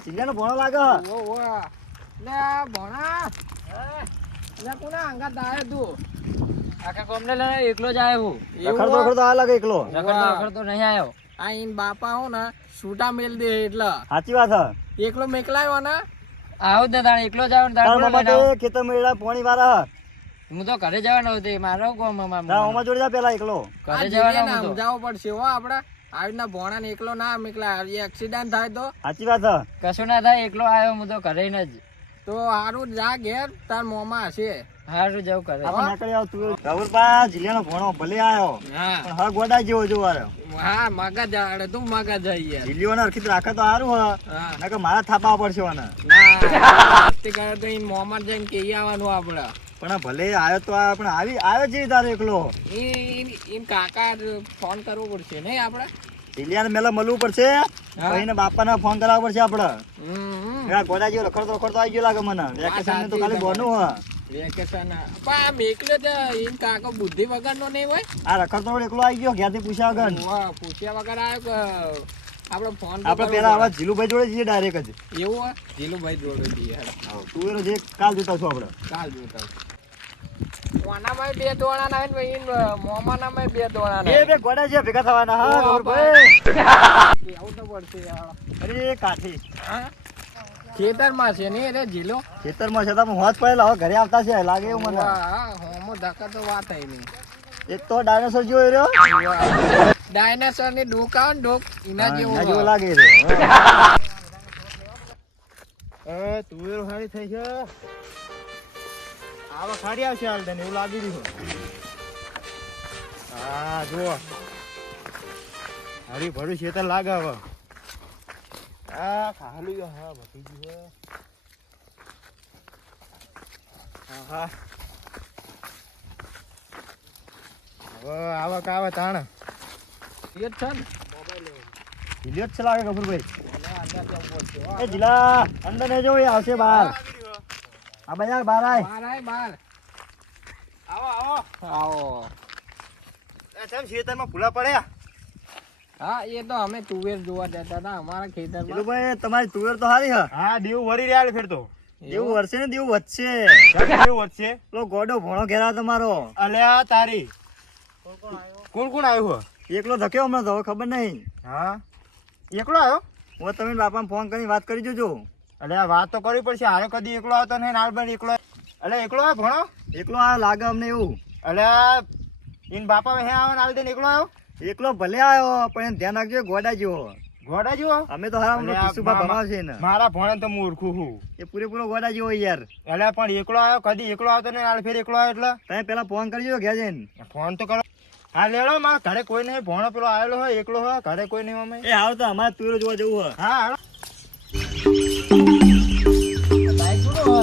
સિંજાનો ભણો લાગે ઓ લે ભણા લે કોના અંગાત આયો તું આખા કોમને લઈને એકલો જ આવ્યો હું રખડતો આ લાગે એકલો રખડતો નહીં આવ્યો આ ઈન બાપા હો ને છૂટા મેલ દે એટલે સાચી વાત છે એકલો મેકલાયો ને આવું જ તાણ એકલો જ આવ્યો ને તાર તાણ મામા તો ખેતર મેળા પોણી વાળા હું તો ઘરે જવાનો હતો મારો કોમ ના ઓમાં જોડે જા પેલા એકલો ઘરે જવાનો હતો સમજાવવો પડશે હો આપણે આવીના ભોણા ને એકલો ના મેકલા એક્સિડન્ટ થાય તો સાચી વાત છે કશું ના થાય એકલો આવ્યો હું તો ઘરે ન જ તો હારું જા ઘેર તાર મોમાં હશે હારું જવું કરે આપણે નીકળી આવ તું રાહુલબા જીલ્યાનો ભણો ભલે આવ્યો હા પણ હા ગોડા જેવો જોવા રહ્યો હા મગજ આડે તું મગજ જઈ યાર જીલ્યોને અરખી રાખે તો સારું હ હા નકર મારા થાપા પડશે ઓને ના તે કરે તો ઈન મોમાં જઈને કહી આવવાનું આપણે પણ ભલે આવ્યો તો પણ આવ્યો છે તારો એકલો ઈન કાકા ફોન કરવો પડશે નહીં આપણે જીલ્યાને મેલા મળવું પડશે ભાઈને બાપાને ફોન કરાવવો પડશે આપણે ગોડા જેવો રખડતો આવી ગયો લાગે મને વેકેશન તો ખાલી બોનું હ વેકેશન પણ મેકલે તો ઈન કાકો બુદ્ધિ વગર નો નહીં હોય આ રખડતો એકલો આવી ગયો ઘેરથી પૂછ્યા વગર પૂછ્યા વગર આવ્યો આપણે ફોન આપણે પેલા આવા જીલુભાઈ જોડે જઈએ ડાયરેક્ટ જ એવું હોય જીલુભાઈ જોડે જઈએ તું એનો જે કાલ જોતા છું આપણે કાલ જોતા કોનામાં બે દોણા ના હોય ને મોમાના માં બે દોણા ના એ બે ગોડા છે ભેગા થવાના હા ગૌરભાઈ આવું તો પડશે યાર અરે કાઠી ખેતરમાં છે ને રે જીલો ખેતરમાં છે તમે હોજ પડેલા હવે ઘરે આવતા છે લાગે એવું મને હા હોમો ધક્કા તો વાત થઈ નહીં એક તો ડાયનોસોર જોઈ રહ્યો ડાયનાસોર ની ડોક આવે ને ડોક એના જેવો લાગે છે તુવેર સારી થઈ છે આવા ખારી આવશે હાલ તને એવું લાગી રહ્યું હા જુઓ હરી ભરું છે તો લાગે હવે હા ખાલી હા બધી ગયું હા હવે આવક આવે તાણ એ જ છે ને ઇલિયટ છે લાગે કપૂરભાઈ એ જીલા અંદર ને જો એ આવશે બહાર આ બધા બહાર આય બાર આવો આવો આવો કેમ ખેતરમાં ફૂલા પડ્યા હા એ તો અમે તુવેર જોવા જતા હતા અમારા ખેતરમાં જીલુભાઈ તમારી તુવેર તો સારી હા દેવું વળી રહ્યા ફેર તો દેવું વરસે ને દેવું વધશે દેવું વધશે પેલો ગોડો ભણો ઘેરા તમારો અલ્યા તારી કોણ કોણ આવ્યું એકલો ધક્યો હમણાં તો હવે ખબર નહીં હા એકલો આવ્યો હું તમે બાપાને ફોન કરીને વાત કરી જોજો અરે વાત તો કરવી પડશે હારે કદી એકલો આવતો નહીં નાલબન એકલો અલે એકલો આવ્યો ભણો એકલો આવ્યો લાગે અમને એવું અલે ઇન બાપા હે આવો નાલ દે એકલો આવ્યો એકલો ભલે આવ્યો પણ એને ધ્યાન રાખજો ગોડા જેવો અમે તો હારા કિશુભા ભમાવશે ને મારા ભણે તો હું ઓળખું છું એ પૂરેપૂરો ગોડા જેવો યાર એટલે પણ એકલો આવ્યો કદી એકલો આવતો નહીં નાલ ફેર એકલો આવ્યો એટલે તમે પેલા ફોન કરજો ઘેર જઈને ફોન તો કરો હા લેડો માં ઘરે કોઈ નહીં ભણો પેલો આવેલો હોય એકલો હોય ઘરે કોઈ નહીં અમે એ આવ તો અમારે તુવેર જોવા જવું હોય હા હાલો બાઈક કોનો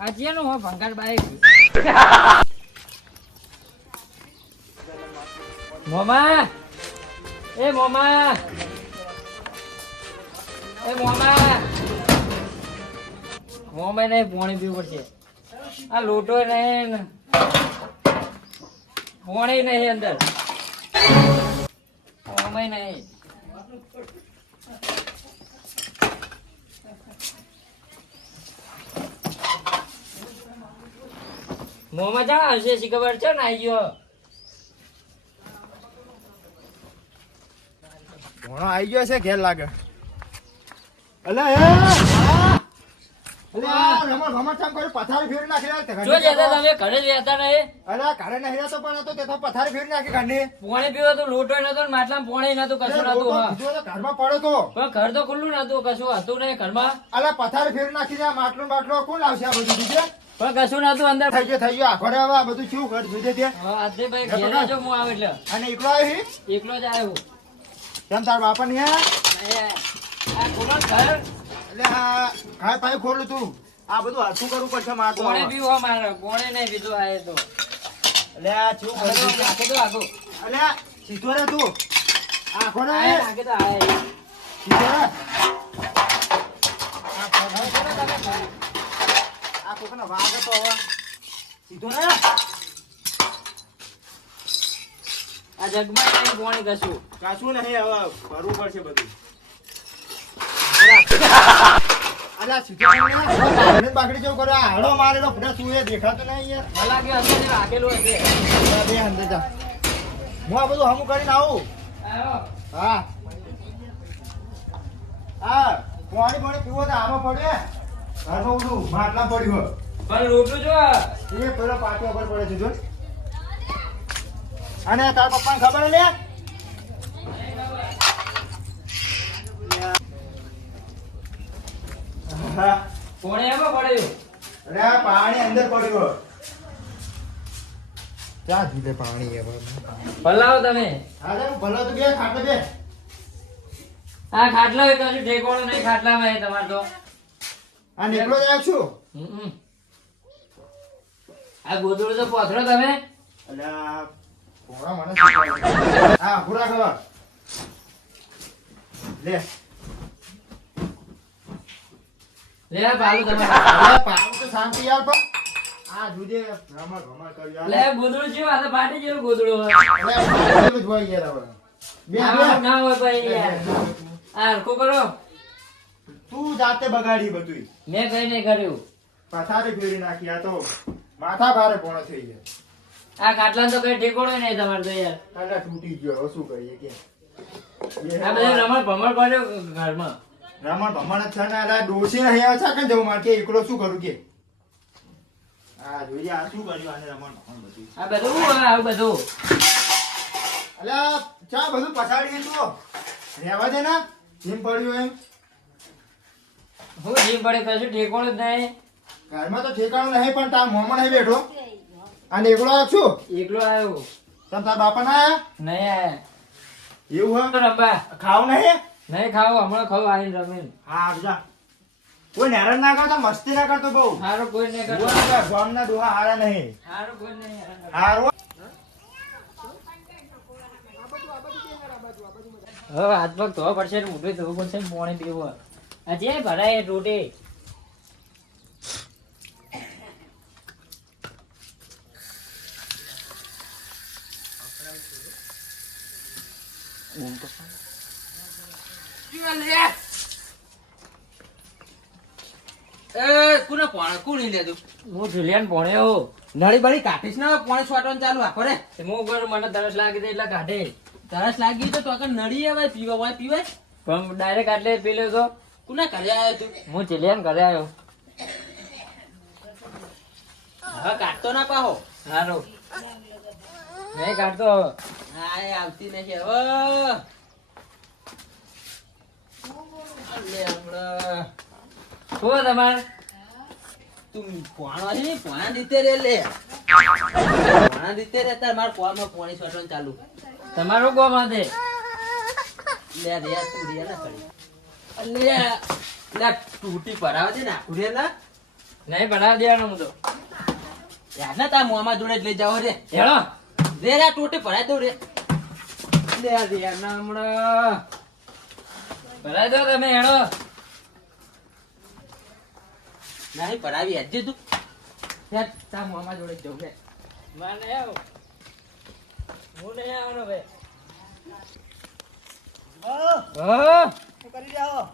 આજેનો હો ભંગાર બાઈક મોમા એ મોમા મોમાઈ નહીં પાણી પીવું પડશે આ લોટો નહીં પાણી નહીં અંદર મોમાઈ નહીં મોમાં જા હશે શી ખબર છે ને આવી ગયો ભણો આવી ગયો છે ઘેર લાગે અલે પથારી ફેરી નાખી જો જતા તમે ઘરે જ રહેતા નહીં અરે ઘરે નહીં રહેતો પણ હતો તે પથારી ફેરી નાખી ઘરની પાણી પીવો તો લોટો નતો ને માટલામાં પાણી નતું કશું નતું હા ઘરમાં પડ્યો તો પણ ઘર તો ખુલ્લું નતું કશું હતું નહીં ઘરમાં અલે પથારી ફેરી નાખી દે માટલું કોણ લાવશે આ બધું બીજે પણ કશું નતું અંદર થઈ ગયું આખો હવે આ બધું શું કર જોજે તે આજે ભાઈ ઘેર જો હું આવે એટલે અને એકલો આવી એકલો જ આવ્યો કેમ તાર બાપા ની આ કોણ ઘર એટલે આ ખાય પાય ખોલું તું આ બધું હાથું કરવું પડશે મારે કોણે પીવો મારે કોણે નહીં પીધું આ તો એટલે આ શું કરું નાખે તો આગો એટલે સીધો રે તું આખો ને નાખે તો આય સીધો રે આ કોકને વાગે તો હવે સીધો રે આ જગમાં નહીં પાણી કશું. કાશું નહીં, હવે ભરવું પડશે બધું. અલા સીધો ને બાકડી જેવું કરો, આ હાડો મારેલો બધા શું એ દેખાતું નહીં યાર. ભલા કે અંદર જે રાખેલું હશે. બે અંદર જા, હું આ બધું હમું કરીને આવું. આવો. હા હા, પાણી પાણી પીવો તો આમાં પડે, ઘરમાં ઉઠું માટલા પડ્યું હોય. પણ રોટલું જો એ પેલો પાટિયા પર પડે છે જો. અને તારા પપ્પાને ખબર લે. હા, પાણી એમાં પડ્યું. અરે આ પાણી અંદર પડ્યું. ક્યાં જીતે પાણી એ ભલાવો તમે. હા ભલો તો બે ખાટલે બે. આ ખાટલો એ કશું ઠેકોણું નહીં ખાટલામાં એ તમારે તો. આ નીકળો જાય છું. હમ. આ ગોદડું તો પોથરો તમે. અલ્યા પોરા મને શીખવાડે. હા પૂરા ખબર લે. લે આ ભાલું તમે. અલ્યા પાવ તો શાંતિ યાર પણ આ જુદે રમણ ભમણ કરી યાર. લે ગોદડું છે આ તો પાટી જેવું ગોદડું હોય. અલ્યા પાણી જ હોય યાર હવે. બે આવું બે ના હોય ભાઈ યાર. આ હરખું કરો. તું જાતે બગાડી બધું. મેં કઈ નહીં કર્યું. પથારી ફેરી નાખી. આ તો માથા ભારે પોણો થઈ ગયો. આ ખાટલા તો કઈ ઠેકોણું નહીં તમારે તો યાર. કાકા તૂટી ગયો હવે શું કરીએ કે. આ બધું રમણ ભમણ પડ્યો ઘરમાં. રમણ ભમણ જ છે ને. અલ્યા ડોસી નહીં આવે છે કે જવું મારે કે એકલો શું કરું કે. હા જોઈએ આ શું કર્યું આને રમણ ભમણ બધું. આ બધું શું હોય આવું બધું. અલ્યા ચા બધું પછાડીએ તો રહેવા દે ને જેમ પડ્યું એમ. હું જીમ પડે કશું ઠેકોણું જ નહીં. ઘરમાં તો ઠેકાણું નહીં પણ તાર મોમાં નહીં બેઠો અને એકલો આવ્યો છું. એકલો આવ્યો. તમે તાર બાપા ના આયા નહીં આયા. એવું તો રંબા ખાવ નહીં. નહીં ખાવ હમણાં ખાવ આવીને રમીને. હા જા કોઈ હેરાન ના કરતો મસ્તી ના કરતો બહુ. હારું કોઈ નહીં કરતો. ગામના ડોહા હારા નહીં. હારું કોઈ નહીં. હારું હવે હાથ પગ ધોવા પડશે ને મોઢું ધોવું પડશે ને પાણી પીવું. આજે ભરાય રોટી. હું જુલિયન ભણ્યો. નળી બળી કાઢીશ ને પાણી છોટવાનું ચાલુ આખો રે. હું કરું મને તરસ લાગી હતી એટલે કાઢે. તરસ લાગી તો આગળ નળી હવે પીવા પીવાય. પણ ડાયરેક્ટ આટલે પી લ્યો તો. કુના ઘરે આવ્યો તું? હું જુલિયન ઘરે આવ્યો. હવે કાઢતો ના પાહો. હારું નહીં કાઢતો હવે. હા એ આવતી નહીં હવે. લે હમણાં શું તમારે તું પોણા છે પોણા દીતે રે લે. પોણા દીતે રે તાર માર કોમાં પાણી છોટવાનું ચાલુ. તમારું કોમ હાથે. લે રે તું રે ના કરી. લે લે તૂટી ભરાવ દે ને આખું રે ના. નહીં ભણાવી દેવાનું હું તો. યાર ના તાર મોમાં જોડે જ લઈ જાવ રે. હેળો રે રે તૂટી ભરાય દઉં રે. લે રે ના હમણાં ભરાઈ દો તમે હેળો. નહીં ભરાવી હેજે તું. યાર તાર મોમાં જોડે જ જવું રે. માર નહીં આવો. હું નહીં આવવાનો ભાઈ. હા શું કરી રહ્યા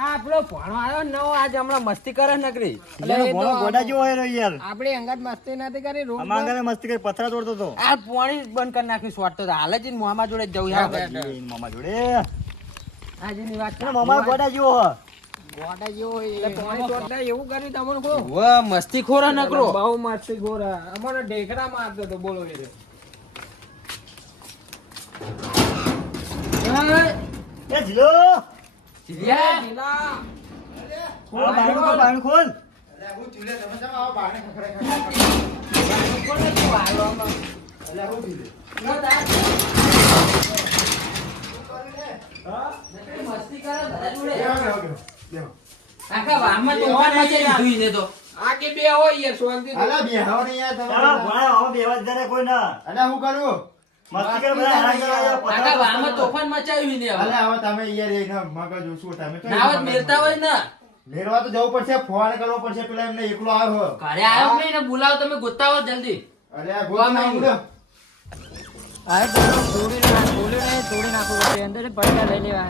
આ આપણો ભણો આવ્યો નવો આજે હમણાં મસ્તી કરે નકરી. ગોડા જેવો હોય રહ્યો યાર. આપડે અંગાત મસ્તી નથી કરી. રોજ અમારા ઘરે મસ્તી કરી પથરા તોડતો હતો. આ પાણી બંધ કરી નાખ્યું શોર્ટ તો હાલ જ મોમાં જોડે જ જવું યાર. મામા જોડે આજની વાત છે ને મામા ગોડા જેવો હ. ગોડા જેવો પાણી તોડતા એવું કર્યું તમને કો વાહ મસ્તી ખોરા નકરો. બહુ મસ્તી ખોરા. અમારે ઢેકડા મારતો તો બોલો રે. એ જીલો જીલા ખોલ બારણું ખોલ. અરે હું ચૂલે તમે કેમ આવો બારણે ખખડાઈ ખખડાઈ. કોને તું આલો આમાં? અલે હું જીલે. નો તા હા મસ્તી કરે બધા જોડે. લેવો. આખા વારમાં તો ઓન મચે દીધું ને તો. આ કે બે હોય યાર શાંતિ. અલે બેહો ને યાર તમે. ચાલો ભણા હવે બેવા જ દે કોઈ ના. અલે હું કરું મસ્તી કરે બધા હેરાન કરવા. આખા વારમાં તોફાન મચાવ્યું ને અલે હવે. હવે તમે યાર એક મગજ ઓછું તમે તો નાવત મેલતા હોય ને. લેરવા તો જવું પડશે ફોન કરવો પડશે પેલા એમને એકલો આવ્યો. ઘરે આવ્યો નહીં ને બોલાવો તમે ગોતાવો જલ્દી. અરે આ ગોત ના ઉડો. આ તો તોડી નાખવું પડશે અંદર પડતા લઈ લેવા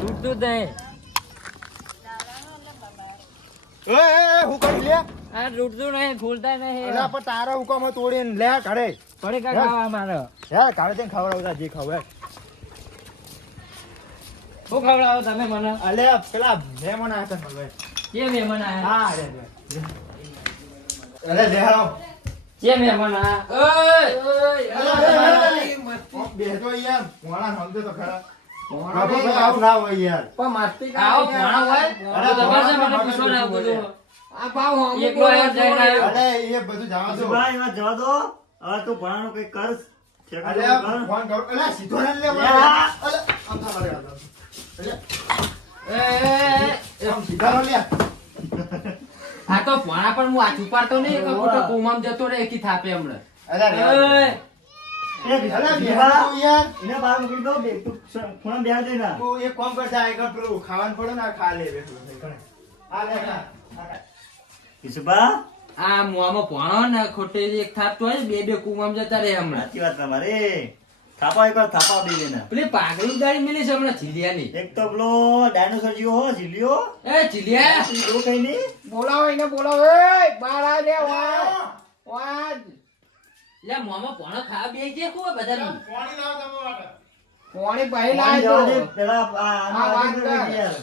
તૂટતું જ નહીં હું કરી લે આ તૂટતું નહીં ફૂલતા નહીં અલા પણ તારા હુકમ તોડીને લે ઘરે પડે કા ખાવા મારો યાર કાલે તેને ખવડાવતા જે ખવડાવે શું ખવડાવો તમે મને અલે પેલા મહેમાન આવ્યા હતા હવે કે મહેમાન આયા હા અરે લે હાલો કે મહેમાન આયા બેહતો યાર મોણા સમજે તો ખરા બાબુ ભાઈ આવું ના હોય યાર પણ મસ્તી આવો કરે ભણા હોય અરે તો તમારે ભણા મને ભણા પૂછો ના બધું આ ભાવ હમ એકલો આયો જઈને આયો. અરે એ બધું જવા દો ભાઈ એમાં જવા દો હવે તું ભણાનું કઈ કર અલે ફોન કર અલે સીધો ને લે અલે આમ થા મારે અલે આમ સીધા લે આ તો ભણા પણ હું આ છુપાડતો નહીં કે ખોટો કુમામ જતો રે એકી થાપે હમણાં અલે એ અલે બેહા યાર એને બહાર મૂકી દો બે તું ફોન બેહાર દે ના તું એક કામ કરતા આગળ પેલું ખાવાનું પડે ને આ ખા લે બેઠું આ લે ખા ઈસુભા આ મોમાં ભણો ને ખોટે એક થાપતો હોય ને બે કુમામ જતા રે હમણાં સાચી વાત તમારે થાપા એક વાર થાપા દે દેના પેલી પાઘડી ઉડાડી મિલી છે હમણાં ચીલિયાની એક તો પેલો ડાયનોસોર જેવો હો ઝીલ્યો એ ચીલિયા એવું કઈ નહીં બોલાવો એને બોલાવો એ બાર આ લે વાજ લે મોમાં ભણો ખાવા બે જે કો બધા પાણી લાવ તમે માટે પોણી પહેલા પાણી જવા દે, આવ્યો પેલા આના વાત વાગી કર. ગઈ યાર.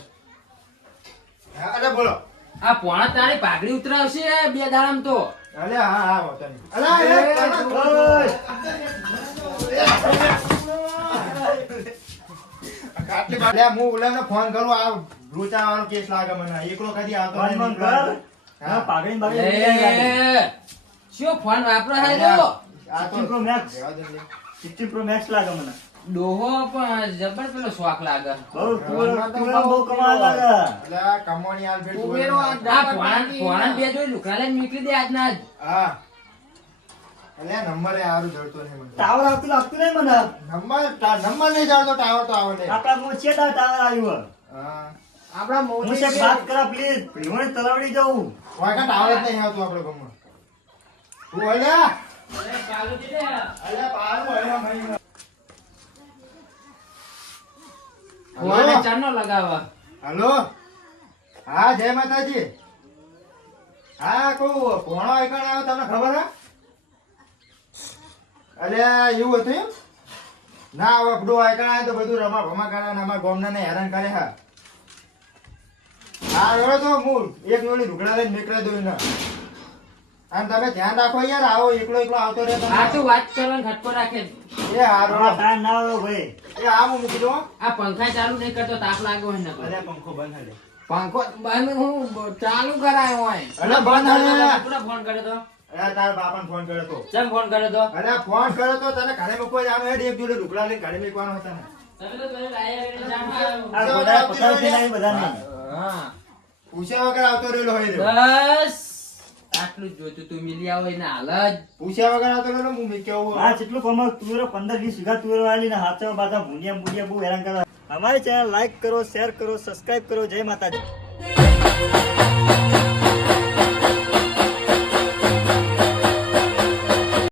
અલે બોલો આ પોણા તારી પાઘડી ઉતરાવશે બે દાડામ તો અલે હા હા વતન અલે કાટલી બાલે હું ઓલાને ફોન કરું આ રોચા વાળો કેસ લાગે મને એકલો કદી આવતો ફોન નહીં. બંધ કર. હા, પાઘડીને બાઘડીને લઈ જાય. એ શું ફોન વાપરો હે તો આ તો 16 Pro Max. રહેવા દે લે. 16 Pro Max લાગે મને ડોહો પણ જબર પેલો શોખ લાગે બહુ બહુ કમાલ લાગે અલે આ કમોણી હાલ ભેટ ઉભેરો આ પોણા બે જોઈ લુકડા લઈને નીકળી દે આજના જ હા અલે નંબરે હારું જડતો નહીં મને ટાવર આવતું લાગતું નહીં મને નંબર નહીં જડતો ટાવર તો આવે ને આપણા મોચેટા ટાવર આવ્યું હા આપડા હું મોદી છે વાત કરા પ્લીઝ ભીમોને તલાવડી જવું વાયકા ટાવર જ નહીં આવતું આપણે ગમમાં તું અલ્યા ચાલુ છે ને અલ્યા પારું અલ્યા મહી ફોન ચાનો લગાવવા હલો હા જય માતાજી હા કહું ભોણો એકણ આવ્યો તમને ખબર હે અલ્યા એવું હતું એમ ના હવે બધું એકણ આવ્યો તો બધું રમા ભમા કરે ને અમારા ગામના હેરાન કરે હા હા એવો તો હું એક જોડી ઢુકડા લઈને નીકળી દઉં ને અને તમે ધ્યાન રાખો યાર આવો એકલો એકલો આવતો રહે તમે આ તો વાત કરવાનો ખટકો રાખે એ હારો તાર ના આવ્યો ભાઈ એ આ હું મૂકી દઉં આ પંખા ચાલુ નહીં કરતો તાપ લાગ્યો હોય ને અલ્યા પંખો બંધ હે પંખો બંધ હું ચાલુ કરાયો હોય અલ્યા બંધ હે કોને ફોન કર્યો તો અલ્યા તારા બાપાને ફોન કર્યો તો ચમ ફોન કર્યો તો અરે ફોન કર્યો તો તને ઘરે મૂકવા જવાનું હેડ એક જોડે ઢુકડા લઈને ઘરે મૂકવાનો હતો ને તમે તો પેલા ડાયરેક્ટ જાણવા આ બધા પતાવ છે ને બધાને હા પૂછ્યા વગર આવતો રહેલો હોય રે બસ આટલું જ જોતું તું મિલી આવો એને હાલ જ પૂછ્યા વગર આવતો રહેલો હું મી કેવું આ જેટલું કમાવ તુવેરો 15-20 વીઘા તુવેરો આલી ને હાથમાં બાધા ભૂનિયા બહુ હેરાન કરવા અમારી ચેનલ લાઈક કરો શેર કરો સબસ્ક્રાઇબ કરો જય માતાજી